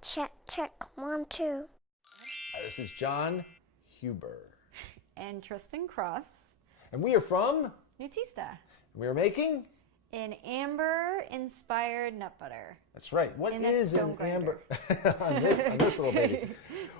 Check, check, 1, 2. This is John Huber. And Tristan Cross. And we are from Nutista. We are making An amber-inspired nut butter. That's right. What is an amber on this little baby?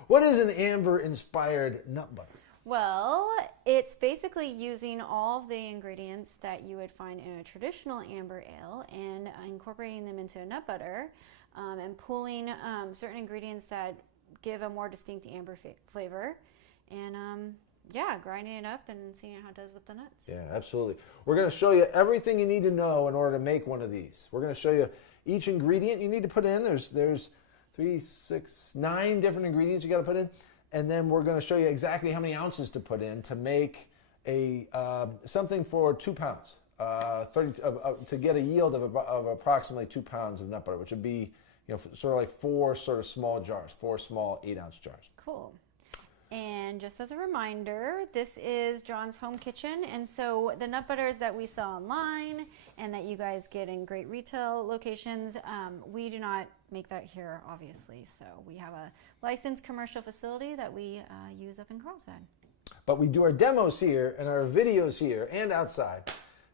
What is an amber-inspired nut butter? Well, it's basically using all of the ingredients that you would find in a traditional amber ale and incorporating them into a nut butter and pulling certain ingredients that give a more distinct amber flavor and yeah, grinding it up and seeing how it does with the nuts. Yeah, absolutely. We're going to show you everything you need to know in order to make one of these. We're going to show you each ingredient you need to put in. There's 3, 6, 9 different ingredients you got to put in. And then we're going to show you exactly how many ounces to put in to make a something for 2 pounds, to get a yield of approximately 2 pounds of nut butter, which would be sort of like 4 sort of small jars, 4 small 8-ounce jars. Cool. And just as a reminder, this is John's home kitchen, and so the nut butters that we sell online and that you guys get in great retail locations, we do not make that here, obviously. So we have a licensed commercial facility that we use up in Carlsbad. But we do our demos here and our videos here and outside,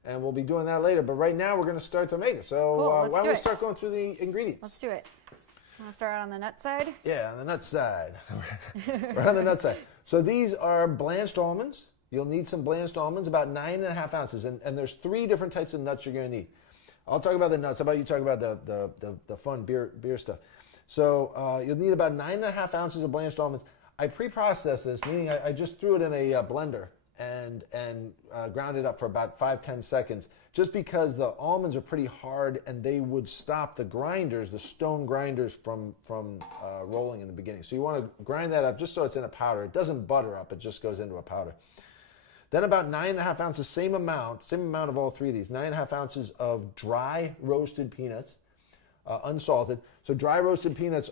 and we'll be doing that later. But right now we're going to start to make it. So cool, why don't we start going through the ingredients? Let's do it. Want to start out on the nut side? Yeah, on the nut side. We're on the nut side. So these are blanched almonds. You'll need some blanched almonds, about 9.5 ounces. And there's 3 different types of nuts you're going to need. I'll talk about the nuts. How about you talk about the fun beer stuff? So you'll need about 9.5 ounces of blanched almonds. I pre-processed this, meaning I just threw it in a blender and ground it up for about 5-10 seconds, just because the almonds are pretty hard and they would stop the grinders, the stone grinders, from rolling in the beginning. So you want to grind that up just so it's in a powder. It doesn't butter up, it just goes into a powder. Then about 9.5 ounces, same amount of all 3 of these, 9.5 ounces of dry roasted peanuts, unsalted. So dry roasted peanuts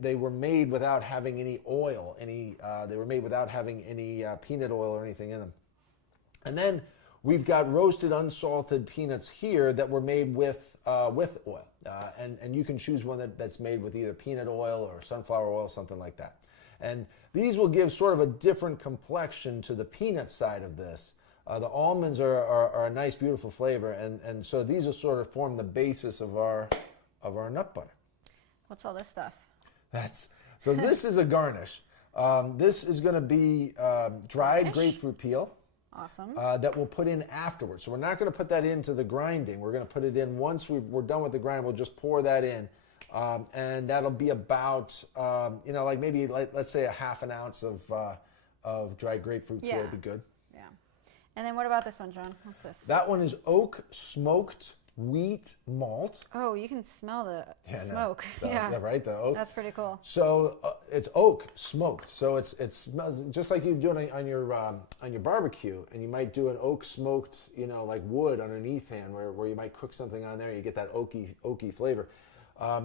they were made without having any oil, they were made without having any peanut oil or anything in them. And then we've got roasted unsalted peanuts here that were made with oil, and you can choose one that's made with either peanut oil or sunflower oil, something like that. And these will give sort of a different complexion to the peanut side of this. The almonds are a nice, beautiful flavor, and so these will sort of form the basis of our nut butter. What's all this stuff? So this is a garnish. This is going to be dried grapefruit peel. Awesome. That we'll put in afterwards. So we're not going to put that into the grinding. We're going to put it in once we're done with the grind. We'll just pour that in, and that'll be about like maybe let's say a ½ an ounce of dried grapefruit peel would be good. Yeah. And then what about this one, John? What's this? That one is oak smoked wheat malt. Oh, you can smell the smoke. Yeah, right. The oak. That's pretty cool. So it's oak smoked. So it smells just like you do it on your barbecue, and you might do an oak smoked, like wood underneath where you might cook something on there. You get that oaky flavor.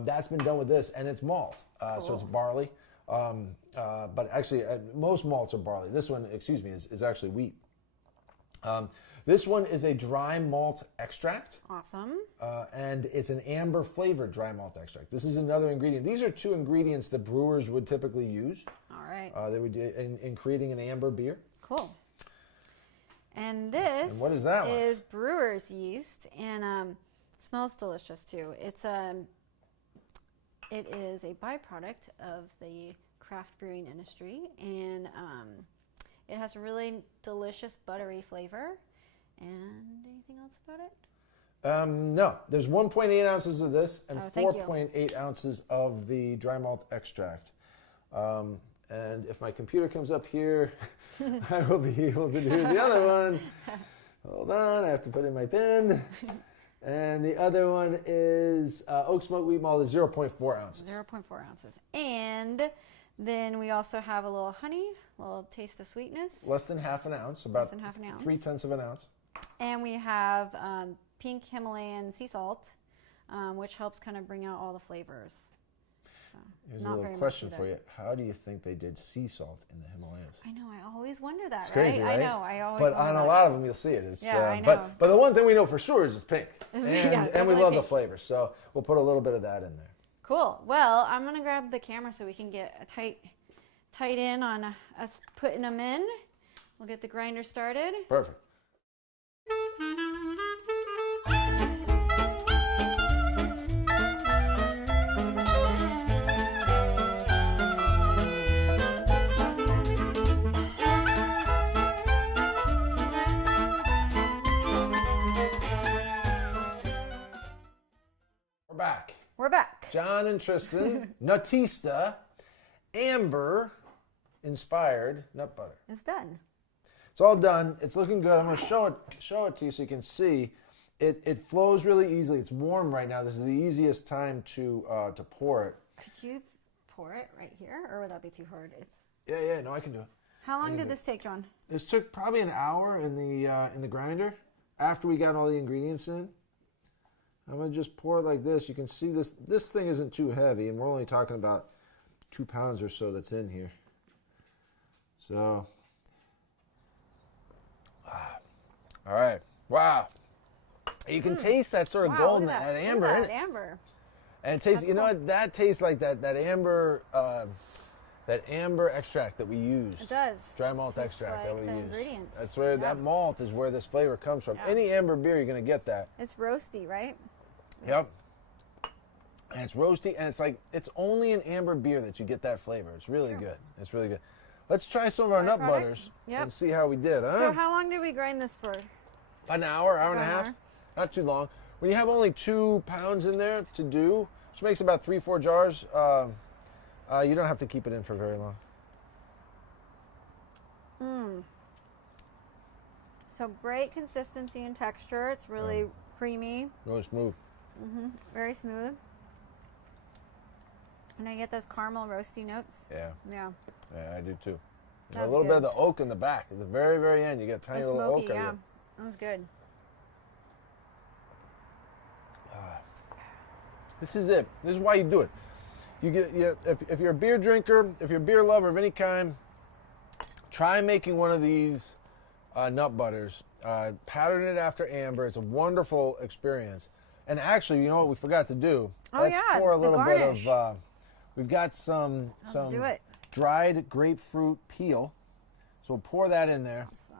That's been done with this, and it's malt. Cool. So it's barley. But actually, most malts are barley. This one, is actually wheat. This one is a dry malt extract. Awesome. And it's an amber flavored dry malt extract. This is another ingredient. These are 2 ingredients that brewers would typically use. All right. They would in creating an amber beer. Cool. And this what is that one? Is brewer's yeast, and it smells delicious too. It is a byproduct of the craft brewing industry, and it has a really delicious buttery flavor. And anything else about it? No. There's 1.8 ounces of this and 4.8 ounces of the dry malt extract. And if my computer comes up here, I will be able to do the other one. Hold on, I have to put in my pin. And the other one is oak smoked wheat malt is 0.4 ounces. 0.4 ounces. And then we also have a little honey, a little taste of sweetness. Less than ½ an ounce, about Less than ½ an ounce. 0.3 of an ounce. And we have pink Himalayan sea salt, which helps kind of bring out all the flavors. So, here's a little question for you. How do you think they did sea salt in the Himalayas? I know, I always wonder that, it's crazy, right? I know, I always But wonder on that. a lot of them, you'll see it. I know. But the one thing we know for sure is it's pink. And we love pink. the flavor. So we'll put a little bit of that in there. Cool. Well, I'm going to grab the camera so we can get a tight in on us putting them in. We'll get the grinder started. Perfect. We're back. We're back. John and Tristan, Nutista, Amber inspired nut butter. It's done. It's all done. It's looking good. I'm going to show it to you so you can see. It flows really easily. It's warm right now. This is the easiest time to pour it. Could you pour it right here, or would that be too hard? Yeah. No, I can do it. How long did this take, John? This took probably an hour in the grinder after we got all the ingredients in. I'm going to just pour it like this. You can see this thing isn't too heavy, and we're only talking about 2 pounds or so that's in here. So, all right. Wow. You can taste that sort of golden, that amber in it. Amber. And it tastes, you know what, that tastes like that amber extract that we used. It does. Dry malt extract like that we the use. ingredients. That's where that malt is where this flavor comes from. Yeah. Any amber beer, you're going to get that. It's roasty, right? Yep. And it's roasty, and it's only in amber beer that you get that flavor. It's really good. It's really good. Let's try some of our nut butters and see how we did, huh? So how long did we grind this for? An hour, hour and a half. Not too long. When you have only 2 pounds in there to do, which makes about 3-4 jars, you don't have to keep it in for very long. So great consistency and texture. It's really creamy. Really smooth. Very smooth. And I get those caramel roasty notes. Yeah. Yeah. Yeah, I do too. And a That's little bit of good. the oak in the back. At the very, very end, you get a tiny The little smoky, oak. yeah. That was good. This is it. This is why you do it. If you're a beer drinker, if you're a beer lover of any kind, try making one of these nut butters. Pattern it after amber. It's a wonderful experience. And actually, you know what we forgot to do? Let's pour a little bit of. We've got some dried grapefruit peel, so we'll pour that in there. Awesome.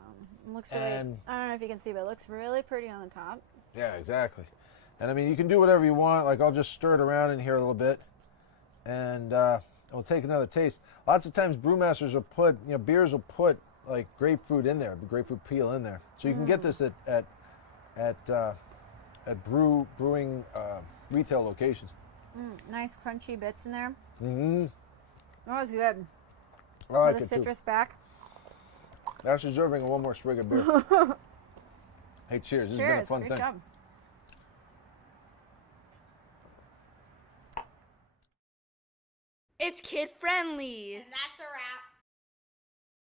It looks really. I don't know if you can see, but it looks really pretty on the top. Yeah, exactly. And I mean, you can do whatever you want. Like, I'll just stir it around in here a little bit, and we'll take another taste. Lots of times, brewmasters will put, beers will put like grapefruit in there, grapefruit peel in there. So you can get this at brewing retail locations. Nice crunchy bits in there. Mm-hmm. That was good. I like the it citrus too. back. That's deserving of one more swig of beer. Hey, cheers. This has been a fun Great thing. job. It's kid friendly. And that's a wrap.